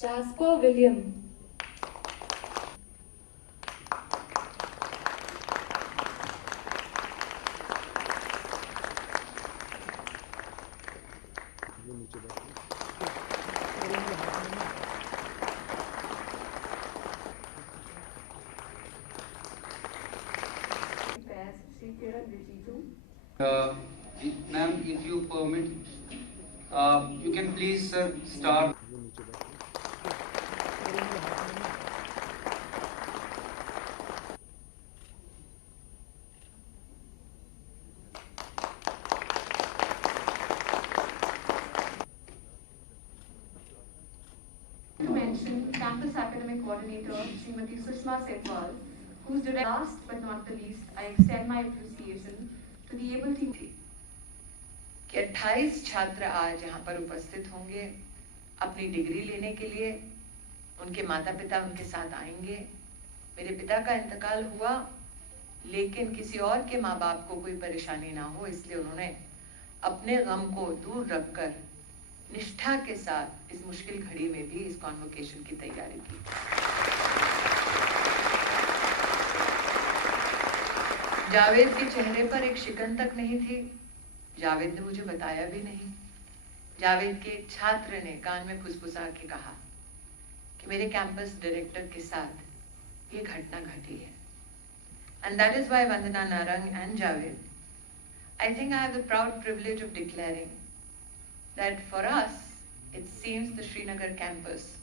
Jasper William. Ma'am, if you permit, you can please start. To mention Campus Academic Coordinator Srimati Sushma Setwal, who's direct. Last but not the least, I extend my appreciation to the able team. कि 28 छात्र आज यहाँ पर उपस्थित होंगे अपनी degree लेने के लिए। उनके माता पिता उनके साथ आएंगे। मेरे पिता का इंतकाल हुआ, लेकिन किसी और के माँ बाप को कोई परेशानी ना हो, इसलिए उन्होंने अपने गम को दूर रखकर निष्ठा के साथ इस मुश्किल घड़ी में भी इस कॉन्वोकेशन की तैयारी की। जावेद के चेहरे पर एक शिकन तक नहीं थी। जावेद ने मुझे बताया भी नहीं। जावेद के छात्र ने कान में फुसफुसा के कहा कि मेरे कैंपस डायरेक्टर के साथ ये घटना घटी है। And that is why Vandana Narang and Javed, I think I have the proud privilege of declaring that for us, it seems the Srinagar campus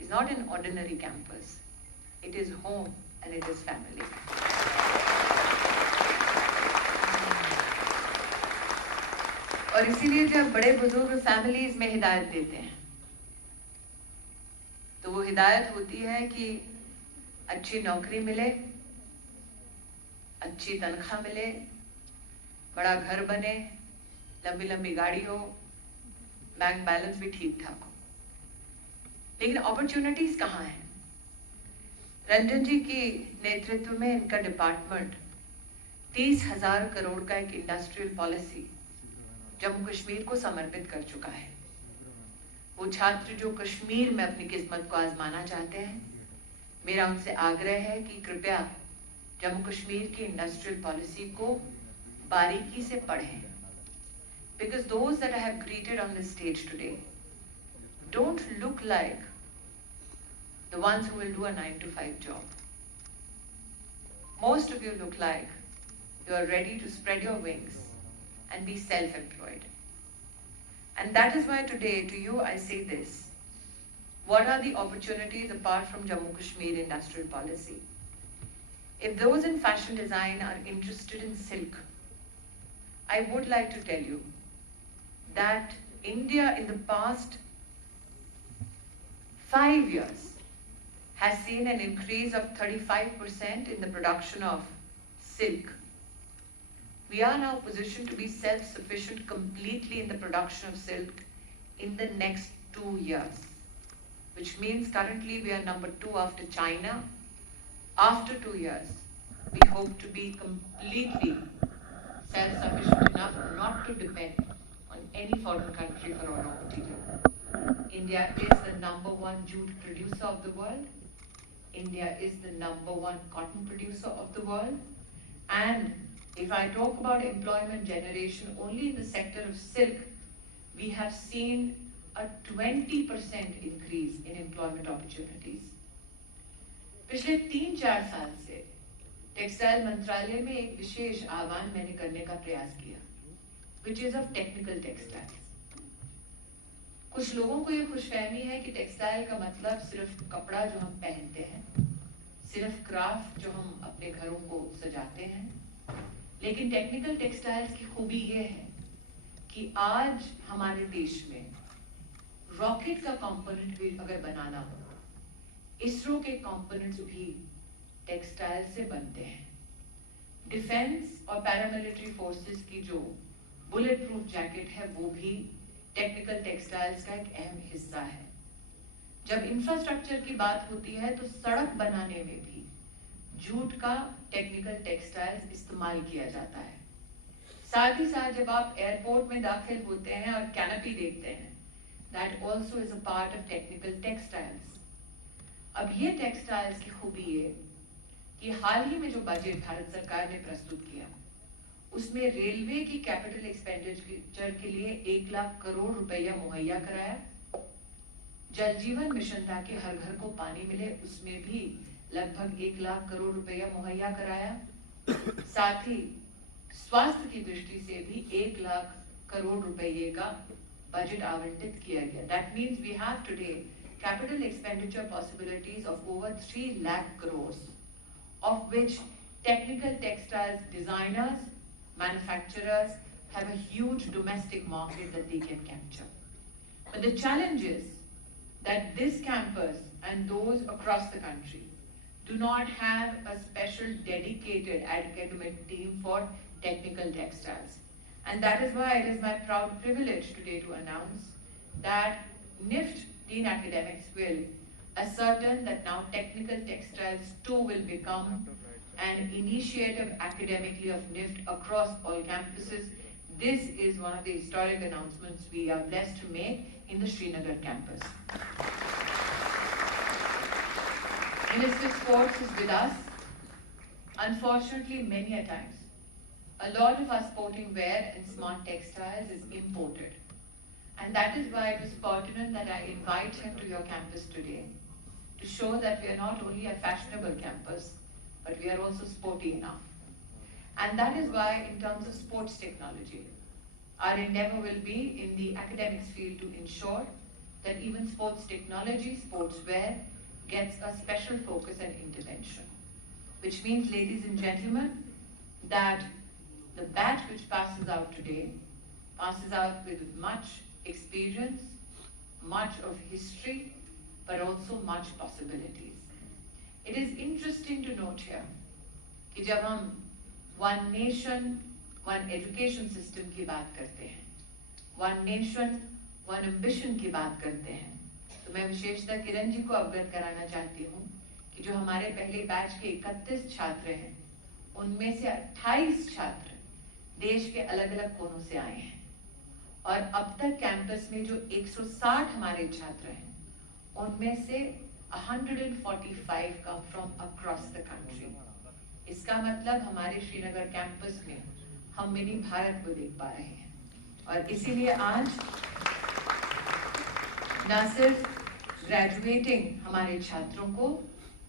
is not an ordinary campus. It is home and it is family. और इसीलिए जब बड़े बुजुर्ग families में हिदायत देते हैं तो वो हिदायत होती है कि अच्छी नौकरी मिले, अच्छी तनख्वाह मिले, बड़ा घर बने, लंबी लंबी गाड़ी हो, बैंक बैलेंस भी ठीक ठाक हो। लेकिन अपॉर्चुनिटीज कहाँ हैं? रंजन जी की नेतृत्व में इनका डिपार्टमेंट 30,000 करोड़ का एक इंडस्ट्रियल पॉलिसी जम्मू कश्मीर को समर्पित कर चुका है। वो छात्र जो कश्मीर में अपनी किस्मत को आजमाना चाहते हैं, मेरा उनसे आग्रह है कि कृपया जम्मू कश्मीर की इंडस्ट्रियल पॉलिसी को बारीकी से पढ़ें। Because those that I have greeted on this stage today don't look like the ones who will do a 9-to-5 job. Most of you look like you are ready to spread your wings and be self-employed. And that is why today to you I say this. What are the opportunities apart from Jammu Kashmir industrial policy? If those in fashion design are interested in silk, I would like to tell you that India in the past 5 years has seen an increase of 35% in the production of silk. We are now positioned to be self-sufficient completely in the production of silk in the next 2 years, which means currently we are number 2 after China. After 2 years, we hope to be completely self-sufficient enough not to depend on any foreign country for our raw material. India is the number 1 jute producer of the world. India is the number 1 cotton producer of the world. And if I talk about employment generation only in the sector of silk, we have seen a 20% increase in employment opportunities. पिछले 3-4 साल से textile मंत्रालय में एक विशेष आह्वान मैंने करने का प्रयास किया, which is of technical textiles. कुछ लोगों को ये खुशफहमी है कि टेक्सटाइल का मतलब सिर्फ कपड़ा जो हम पहनते हैं, सिर्फ क्राफ्ट जो हम अपने घरों को सजाते हैं। लेकिन टेक्निकल टेक्सटाइल्स की खूबी ये है कि आज हमारे देश में रॉकेट का कंपोनेंट भी अगर बनाना हो, इसरो के कंपोनेंट्स भी टेक्सटाइल से बनते हैं। डिफेंस और पैरामिलिट्री फोर्सेस की जो बुलेट प्रूफ जैकेट है वो भी टेक्निकल टेक्सटाइल्स का एक अहम हिस्सा है। जब इंफ्रास्ट्रक्चर की बात होती है तो सड़क बनाने में भी जूट का टेक्निकल टेक्सटाइल्स इस्तेमाल किया जाता है। साथ ही साथ जब आप एयरपोर्ट में दाखिल होते हैं और कैनपी देखते हैं that also is a part of technical textiles. अब ये textiles की खूबी है कि हाल ही में जो बजट भारत सरकार ने प्रस्तुत किया उसमें रेलवे की कैपिटल एक्सपेंडिचर के लिए 1 लाख करोड़ रुपया मुहैया कराया। जल जीवन मिशन ताकि हर घर को पानी मिले उसमें भी लगभग 1 लाख करोड़ रुपया मुहैया कराया। साथ ही स्वास्थ्य की दृष्टि से भी 1 लाख करोड़ रुपये का बजट आवंटित किया गया। That means we have today capital expenditure possibilities of over 3 lakh crores, of which technical textiles designers, manufacturers have a huge domestic market that they can capture. But the challenge is that this campus and those across the country do not have a special dedicated academic team for technical textiles. And that is why it is my proud privilege today to announce that NIFT Dean Academics will ascertain that now technical textiles too will become an initiative academically of NIFT across all campuses. This is one of the historic announcements we are blessed to make in the Srinagar campus. Minister Sports is with us. Unfortunately, many a times, a lot of our sporting wear and smart textiles is imported. And that is why it was pertinent that I invite him to your campus today to show that we are not only a fashionable campus, but we are also sporty enough. And that is why in terms of sports technology, our endeavor will be in the academics field to ensure that even sports technology, sportswear, gets a special focus and intervention. Which means, ladies and gentlemen, that the batch which passes out today passes out with much experience, much of history, but also much possibilities. It is interesting to note here कि जब हम one nation, one education system की बात करते हैं, one nation, one ambition की बात करते हैं, तो मैं विशेषतः किरण जी को अवगत कराना चाहती हूँ कि जो हमारे पहले बैच के 31 छात्र हैं, उनमें से 28 छात्र देश के अलग अलग कोनों से आए हैं और अब तक कैंपस में जो 160 हमारे छात्र हैं, उनमें से 145 come from across the country. इसका मतलब हमारे श्रीनगर कैंपस में हम मिनी भारत को देख पा रहे हैं और इसीलिए आज न सिर्फ ग्रेजुएटिंग हमारे छात्रों को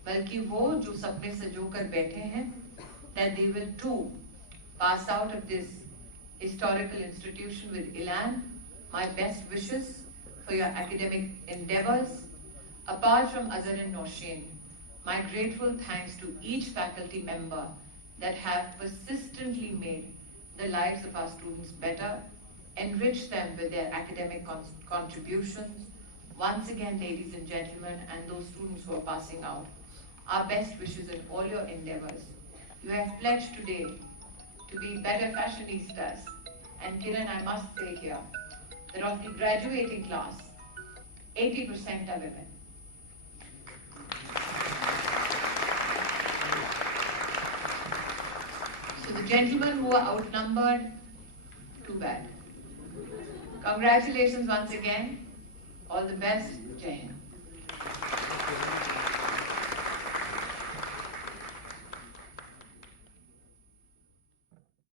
बल्कि वो जो सपने सजोकर बैठे हैं that they will too pass out of this historical institution with Elan. My best wishes for your academic endeavors. Apart from Azhar and Nosheen, my grateful thanks to each faculty member that have persistently made the lives of our students better, enriched them with their academic contributions. Once again, ladies and gentlemen, and those students who are passing out, our best wishes in all your endeavors. You have pledged today to be better fashionistas. And Kiran, I must say here, that of the graduating class, 80% are women. So the gentlemen who are outnumbered, too bad. Congratulations once again. All the best. Jai Hind.